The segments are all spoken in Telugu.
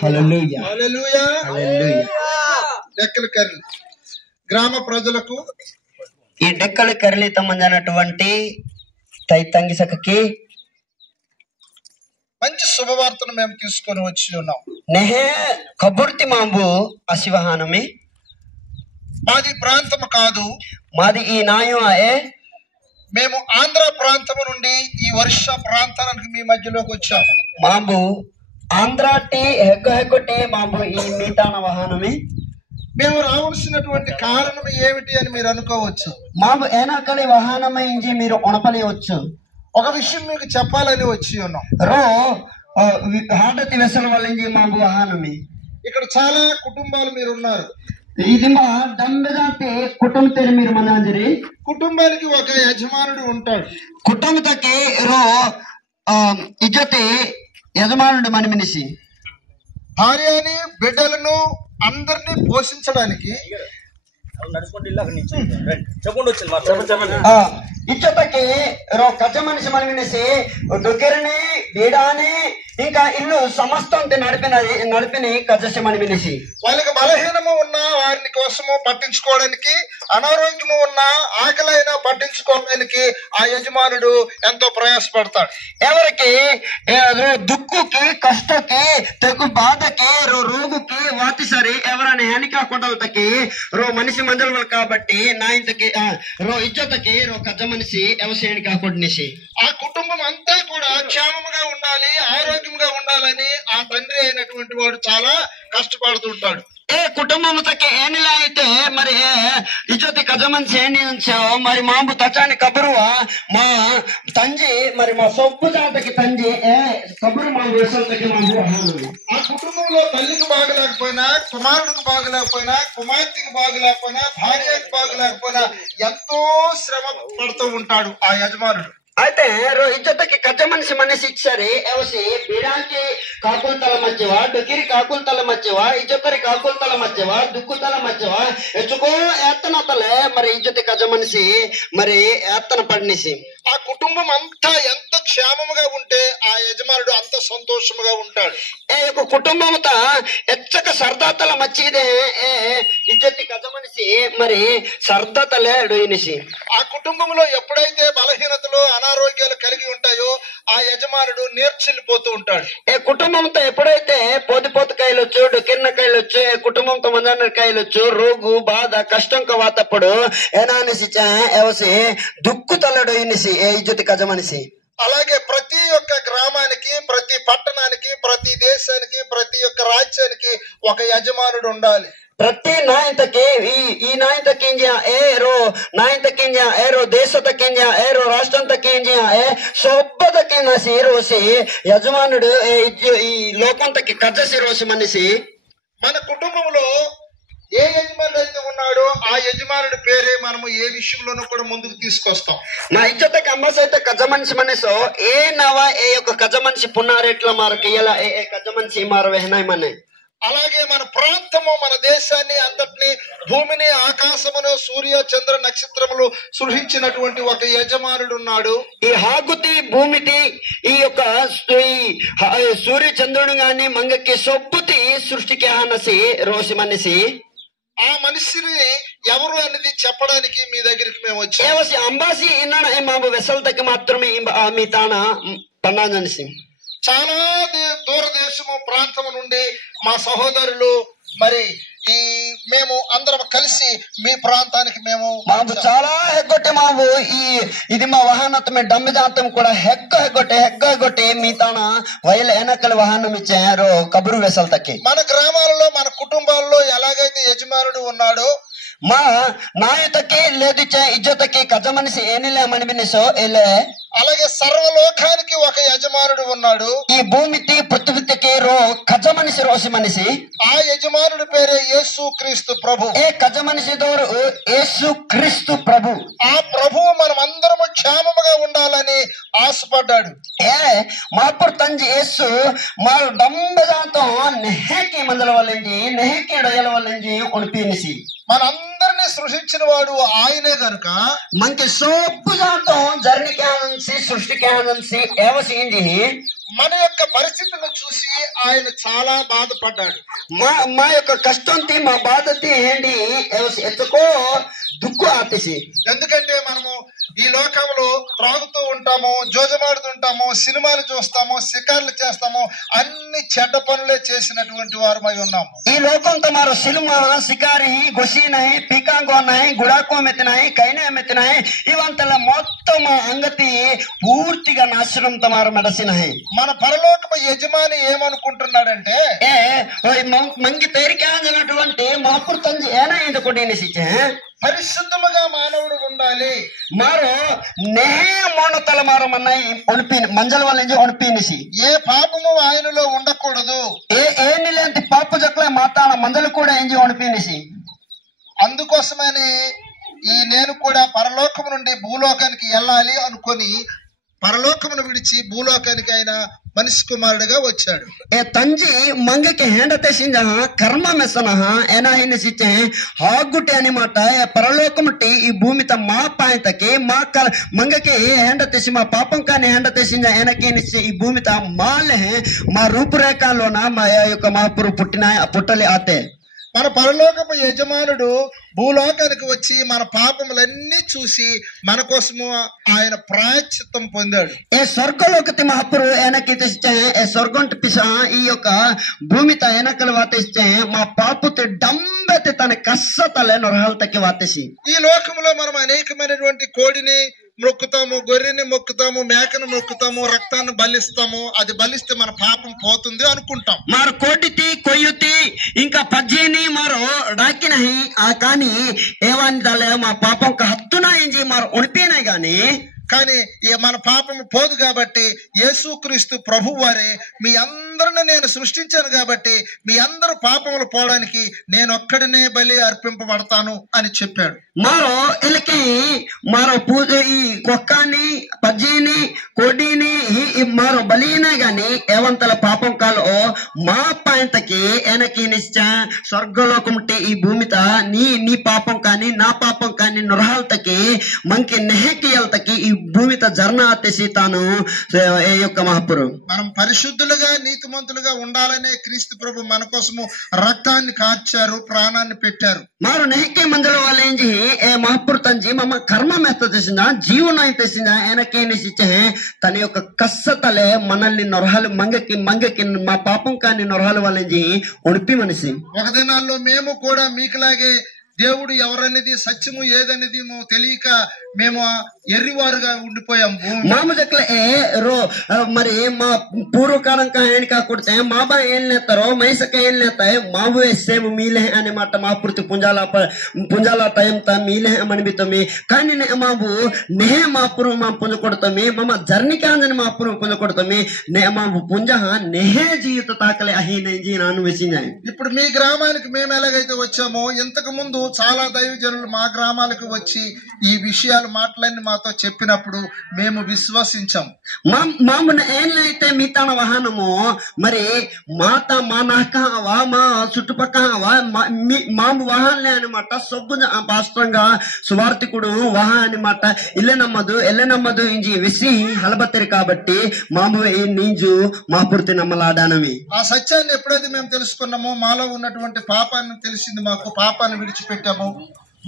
హల్లెలూయా హల్లెలూయా హల్లెలూయా. డెక్కల కర్రీ గ్రామ ప్రజలకు ఈ డెక్కల కర్లి తమంజనటువంటి తైతంగిసకకి మంచి శుభవార్తను మేము తీసుకొని వచ్చి ఉన్నాం. నెహే కబుర్తి మాంబు అశివహానమి మాది ప్రాంతం కాదు, మాది ఈ నాయం ఆయే. మేము ఆంధ్ర ప్రాంతం నుండి ఈ వర్ష ప్రాంతానికి మీ మధ్యలోకి వచ్చాం. మాంబు ఆంధ్రాటి హెగ్గొట్టి మాంబు ఈ మీతాన వాహనమి. మేము రావాల్సినటువంటి కారణం ఏమిటి అని మీరు అనుకోవచ్చు. మాంబు ఏనాకలి వాహనమే ఇంజి మీరు ఉణపలియవచ్చు. ఒక విషయం మీకు చెప్పాలని వచ్చి ఉన్నాం. రో హాడతి వెసల వల్లింజి మాంబు వాహనమి. ఇక్కడ చాలా కుటుంబాలు మీరు ఉన్నారు. ఇది మా దంబెదాటి కుటుంబ మీరు మనందరి కుటుంబానికి ఒక యజమానుడు ఉంటాడు. కుటుంబతకి రో ఇజ్జతి యజమానుడు మనిమినిసి భార్యని బిడ్డలను అందరినీ పోషించడానికి ఇచ్చతకి రో కచ్చ మనిషి మనిమినిసి దుగ్గిరిని బీడాని ఇంకా ఇల్లు సమస్తం నడిపిని కచ్చసి మనిమినిసి వాళ్ళకి బలహీనము ఉన్న వారిని కోసము పట్టించుకోవడానికి, అనారోగ్యము ఉన్న ఆకలైనా పట్టించుకోవడానికి ఆ యజమానుడు ఎంతో ప్రయాసపడతాడు. ఎవరికి దుక్కుకి కష్టకి తెగు బాధకి రోగుకి వాతిసరి ఎవరైనా హెనికా కొండలకి రో మనిషి మందలు కాబట్టి నా ఇంతకి రో ఇజ్జతకి రో కజ్జ మనిషి ఎవసేని కాకొడినిసి ఆ కుటుంబం అంతా కూడా క్షేమముగా ఉండాలి, ఆరోగ్యంగా ఉండాలని ఆ తండ్రి అయినటువంటి వాడు చాలా కష్టపడుతుంటాడు. ఏ కుటుంబం తక్కి ఏనిలా అయితే మరి ఇజ్జతి కజ్జ మనిషి ఏని ఉంచావు మరి మాంబు తచ్చాని కబురువా మా తంజి మరి మా సొప్పు జాతకి తంజి కబురు మా వేసలకి మాంబు ఆ కుటుంబంలో తల్లికి బాగలేకపోయినా, కుమారుడికి బాగలేకపోయినా, కుమార్తెకి బాగలేకపోయినా, భార్యకి బాగలేకపోయినా ఎంతో శ్రమ పడుతూ ఉంటాడు ఆ యజమానుడు. అయితే ఇజ్జతకి కజ్జ మనిషి ఇచ్చారు ఎవసి బీడానికి కాకులతల మధ్యవా డొకిరి కాకులతల మధ్యవా ఇజ్జతరి కాకులతల మధ్యవా దుక్కుతల మధ్యవా ఎచ్చుకో ఏత్తన తలే మరి ఇజ్జతి కజ్జ మనిషి మరి ఏత్తన పడినిసి ఆ కుటుంబం అంతా ఎంత క్షేమముగా ఉంటే ఆ యజమానుడు అంత సంతోషముగా ఉంటాడు. ఏ యొక్క కుటుంబంతో ఎచ్చక సర్దాతల మచ్చిదే ఏ ఇజ్జతి కజ్జ మనిషి మరి సర్దాతలే డొయినిసి ఆ కుటుంబంలో ఎప్పుడైతే బలహీనతలు అనారోగ్యాలు కలిగి ఉంటాయో ఆ యజమానుడు నేర్చిల్లిపోతూ ఉంటాడు. ఏ కుటుంబంతో ఎప్పుడైతే పోతికాయలు వచ్చు డొకిన్న కాయలు వచ్చు ఏ కుటుంబంతో మందన్న కాయలు వచ్చు రోగు బాధ కష్టం వాతప్పుడు ఏనానిసి ఎవసి దుక్కు తల్లడు ఇనిసి ఏ ఇజ్జతి కజ మనిషి. అలాగే ప్రతి ఒక్క గ్రామానికి, ప్రతి పట్టణానికి, ప్రతి దేశానికి, ప్రతి ఒక్క రాజ్యానికి ఒక యజమానుడు ఉండాలి. ప్రతి నాయంతకి ఈ నాయంత కింజ ఏరో నాయంత కింజ ఏరో దేశ తక్కింజ ఏరో రాష్ట్రం తక్కింజ ఏ సొబ్బ తక్కినసి రోసి యజమానుడు ఈ లోకం తక్కి కజ్జసి రోసి మనిషి. మన కుటుంబంలో ఏ యజమానుడు అయితే ఉన్నాడో ఆ యజమానుడి పేరే మనము ఏ విషయంలోనూ కూడా ముందుకు తీసుకొస్తాం. నా ఇజ్జతకి అమ్మస్ అయితే కజ్జ మనిషి మనసో ఏ నవా ఏ యొక్క కజ్జ మనిషి పున్నారెట్ల మారకి ఇలా ఏ కజ్జ మనిషి మార వెహనాయి మనే. అలాగే మన ప్రాంతము, మన దేశాన్ని అంతటిని, భూమిని, ఆకాశమును, సూర్య చంద్ర నక్షత్రములు సృష్టించినటువంటి ఒక యజమానుడు ఉన్నాడు. ఈ హాగుతి భూమితి ఈ యొక్క సూర్య చంద్రుడు గాని మంగకి సొబ్బుతి సృష్టికి హానసి రోసి మనిషి. ఆ మనిషిని ఎవరు అనేది చెప్పడానికి మీ దగ్గరికి మేము వచ్చాము. ఏవసి అంబాసి ఇన్న మాబు వెసల్తకి మాత్రమే మీ తాన పన్నాజనిసి. చాలా దూరదేశము ప్రాంతము నుండి మా సహోదరులు మరి మేము అందరం కలిసి మీ ప్రాంతానికి మేము మాకు చాలా హెగ్గొట్టే మాకు ఇది మా వాహనత్మే డమ్మిదాంతం కూడా హెగ్గొట్టి మీ తాన వయల ఎనకల వాహనం ఇచ్చారు కబురు వెసల్తకి. మన గ్రామాలలో, మన కుటుంబాల్లో ఎలాగైతే యజమానుడు ఉన్నాడో మా నాయతకి లేదు ఇజ్జతకి కజ్జ మనిషి ఏనిలే మనిమినిసో ఏలే అలాగే సర్వలోకానికి ఒక యజమానుడు ఉన్నాడు. ఈ భూమికి పృథ్వీకి రో కజ్జ మనిషి రోసి మనిషి. ఆ యజమానుడి పేరే యేసు క్రీస్తు ప్రభు. ఏ కజ్జ మనిషి దోరు యేసు క్రీస్తు ప్రభు. ఆ ప్రభువు మనం అందరము క్షేమముగా ఉండాలని ఆశపడ్డాడు. ఏ మాపుడు తంజి యేసు మా డంబదాంతో నెహకి మందల వాళ్ళంజి నెహకి డొయ్యల వాళ్ళంజి ఉనిపినిసి మనందరినీ అందరినీ సృష్టించిన వాడు ఆయనే గనుక manke sopu jato jarni kyanansi srushti kyanansi evasi inji మన యొక్క పరిస్థితులను చూసి ఆయన చాలా బాధపడ్డాడు. మా యొక్క కష్టంతి మా బాధతి ఏంటి ఎత్తుకో దుఃఖు ఆపేసి. ఎందుకంటే మనము ఈ లోకంలో త్రాగుతూ ఉంటాము, జోజమాడుతుంటాము, సినిమాలు చూస్తాము, షికార్లు చేస్తాము, అన్ని చెడ్డ పనులే చేసినటువంటి వారమై ఉన్నాము. ఈ లోకం తమారో సినిమా షికారి గొసి నహి పీకాంగో నహి గుడాకో మెత్తినాయి కైనే మెత్తినాయి ఇవంతల మొత్తం అంగతి పూర్తిగా నాశనం తమారు మెడసినాయి. మన పరలోకపు యజమాని ఏమనుకుంటున్నాడంటే మంగి పేరుకేందనటువంటి మహాపురు తంజి ఏనైంది కొడినిసిచ్చే పరిశుద్ధముగా మానవుడు ఉండాలి. మారో నేహే మోనతల మారో మన్నాయి ఒడిపి మంజల వల్ల ఒడిపినిసి ఏ పాపము ఆయనలో ఉండకూడదు. ఏ నిలేంటి పాప జక్లే మాతాన మంజలు కూడా ఏంజి ఒడిపినిసి. అందుకోసమని నేను కూడా పరలోకము నుండి భూలోకానికి వెళ్ళాలి అనుకొని పరలోకమును విడిచి భూలోకానికి ఆయన మనిషి కుమారుడిగా వచ్చాడు. ఏ తంజి మంగకి హేండతేసింజ కర్మ మెసన ఏనాహినిసిచ్చే హాగుటి అనిమాట పరలోకముటి ఈ భూమిత మా పాయింతకి మా మంగకి హేండతేసి మా పాపం కానీ హేండతేసింజ ఏనకి ఈ భూమిత మాలే మా రూపురేఖలోన మా యొక్క మహాపురు పుట్టలి ఆతే. మన పరలోకపు యజమానుడు భూలోకానికి వచ్చి మన పాపములన్నీ చూసి మన కోసము ఆయన ప్రాయశ్చిత్తం పొందాడు. ఏ స్వర్గలోకతి మహాపురు ఏనకి తెస్తే ఏ స్వర్గం పిస ఈ యొక్క భూమిత ఏనకలు వాతేస్తే మా పాపుతి డంబెతి తన కస్సతలే నొరహల్తకి వాతేసి. ఈ లోకంలో మనం అనేకమైనటువంటి కోడిని మొక్కుతాము, గొర్రెని మొక్కుతాము, మేకను మొక్కుతాము, రక్తాన్ని బలిస్తాము. అది బలిస్తే మన పాపం పోతుంది అనుకుంటాం. మారు కోటితి కొయ్యుతి ఇంకా పజ్జీని మారు డాకినహి కానీ ఏవాని దాలే మా పాపం హత్తునా ఇంజి మారు ఉడిపినాయి కానీ మన పాపము పోదు కాబట్టి యేసుక్రీస్తు ప్రభువు వారే మీ అందరిని నేను సృష్టించాను కాబట్టి మీ అందరూ పాపములు పోవడానికి నేను ఒక్కడినే బలి అర్పింపబడతాను అని చెప్పాడు. మారో ఇలకి మారో పూజ ఈ కొక్కాని పజ్జీని కోడిని మారో బలినే గాని ఏవంతల పాపం కాలో మా పాయింతకి ఎనకి నిశ్చయ స్వర్గలోకముటి ఈ భూమిత నీ పాపం కానీ నా పాపం కానీ నొరహాల్తకి మంకి నెహకి వెళ్తకి ఈ భూమిత జర్న ఆతేసి తాను ఏ యొక్క మహాపురు మనం పరిశుద్ధులుగా నీతిమంతులుగా ఉండాలనే క్రీస్తు ప్రభు మన కోసము రక్తాన్ని కార్చారు, ప్రాణాన్ని పెట్టారు. మారు నెహకే మంజల వాళ్ళేంజి ఏ మహాపురు తంజి మమ్మ కర్మ మెత్త తెసిందా జీవన తెసిందా ఏనకేనిసిచ్చే తన యొక్క కస్సతలే మనల్ని నొరహాలు మంగకి మా పాపం కానీ నొరహాలు వాళ్ళేంజి ఉడిపి మనిషి. ఒక దినాల్లో మేము కూడా మీకులాగే దేవుడు ఎవరనేది సత్యము ఏదనేది తెలియక మేము ఎర్రివారుగా ఉండిపోయాము. మామ జక్ల మరి మా పూర్వకాలం ఏం కొడితే మా బా ఏం లేతారో మైసక ఏం లేతాయి మావు సేమ్ మీలే అనే మాట మా పూర్తి పుంజాల టైం తా మీలే మనిపితమి కానీ మావు నెహే మా పుంజ కొడతామి మమ్మ జర్నికి అందని మా పుంజ కొడతామి మావు పుంజ నెహే జీవిత తాకలే అహి నెంజి నాను వెసినాయి. ఇప్పుడు మీ గ్రామానికి మేము ఎలాగైతే వచ్చామో ఇంతకు ముందు చాలా దైవజనులు మా గ్రామాలకు వచ్చి ఈ విషయాలు మాటలన్నీ మాతో చెప్పినప్పుడు మేము విశ్వసించాం. మామూలు ఏళ్ళైతే మీ తన వాహనము మరి మాత మా నాకవా మా చుట్టుపక్కవా మాము వాహనలే అనమాట సొబ్బు వాస్తవంగా సువార్థికుడు వాహన అనమాట ఎల్లెనమ్మదు ఇంజి విసి హలబత్తరి కాబట్టి మాము నీంజు మా పూర్తి నమ్మలాడానవి. ఆ సత్యాన్ని ఎప్పుడైతే మేము తెలుసుకున్నామో మాలో ఉన్నటువంటి పాపాన్ని తెలిసింది, మాకు పాపాన్ని విడిచిపెట్టాము.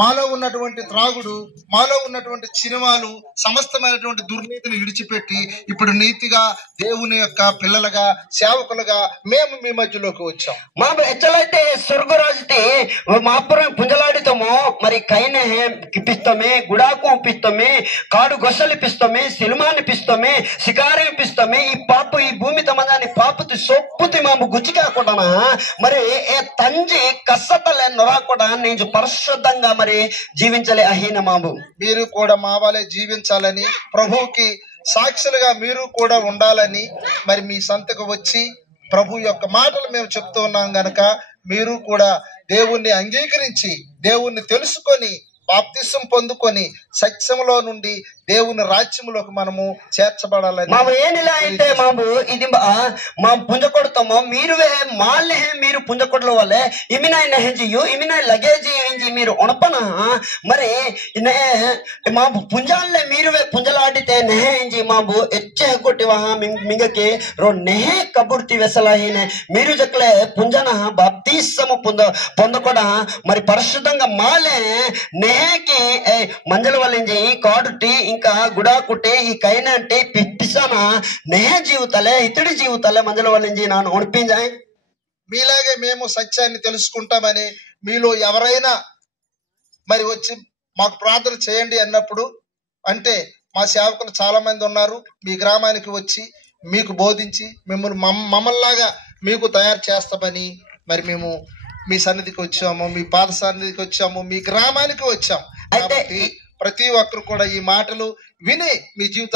మాలో ఉన్నటువంటి త్రాగుడు, మాలో ఉన్నటువంటి సినిమాలు, సమస్తమైనటువంటి దుర్నీతిని విడిచిపెట్టి ఇప్పుడు నీతిగా దేవుని యొక్క పిల్లలుగా సేవకులుగా మేము మీ మధ్యలోకి వచ్చాం. మా ఎచ్చలైతే స్వర్గరాజుతే మాపురం పుంజలాడితామో మరి కైనే ఇప్పిస్తామే, గుడాకు ఇప్పిస్తామే, కాడు గొస్సలు ఇప్పిస్తామే, సినిమాని ఇప్పిస్తామే, శికారం ఇప్పిస్తామే. ఈ పాపు ఈ భూమి తమదాని పాపుతి సొప్పుతి మాము గుచ్చికాకుండా మరి ఏ తంజి కస్సతలే నొరాకుండా నేను పరిశుద్ధంగా మరి జీవించలే అహీన మాము. మీరు కూడా మా వాళ్ళే జీవించాలని, ప్రభువుకి సాక్షులుగా మీరు కూడా ఉండాలని మరి మీ సంతకు వచ్చి ప్రభు యొక్క మాటలు మేము చెప్తూ ఉన్నాం గనక మీరు కూడా దేవుణ్ణి అంగీకరించి దేవుణ్ణి తెలుసుకొని బాప్తిసం పొందుకొని సత్యంలో నుండి దేవుని రాజ్యములోకి మనము చేర్చబడాలని మాము ఏనిలా అయితే మాము ఇది మా పుంజకొడతామో మీరు మాల్నే మీరు పుంజకొడల వాళ్ళే ఇమినాయి నెహజియు ఇమినాయి లగేజీ ఏంజి మీరు ఉణపన మరి మా పుంజాలే మీరు పుంజలాడితే నెహ ఏంజి మాము ఎచ్చే కొట్టివా మింగకి రో నెహ కబుర్తి వెసలాయినే మీరు జక్కలే పుంజన బాప్తిసము పొందకొడ మరి పరిశుద్ధంగా మాలే నెహకి మంజల వల్లించి కాడుటి ఇంకా గుడాకుటి ఈ కైనంటి పిప్పిసన నెహ జీవితాలే ఇతడి జీవితాలే మంజల వల్లించి నాను ఉడిపించాయి. మీలాగే మేము సత్యాన్ని తెలుసుకుంటామని మీలో ఎవరైనా మరి వచ్చి మాకు ప్రార్థన చేయండి అన్నప్పుడు, అంటే మా సేవకులు చాలా మంది ఉన్నారు, మీ గ్రామానికి వచ్చి మీకు బోధించి మిమ్మల్ని మమ్మల్లాగా మీకు తయారు చేస్తామని మరి మేము మీ సన్నిధికి వచ్చాము, మీ పాద సన్నిధికి వచ్చాము, మీ గ్రామానికి వచ్చాము. కాబట్టి ప్రతి ఒక్కరు కూడా ఈ మాటలు విని మీ జీవితాలు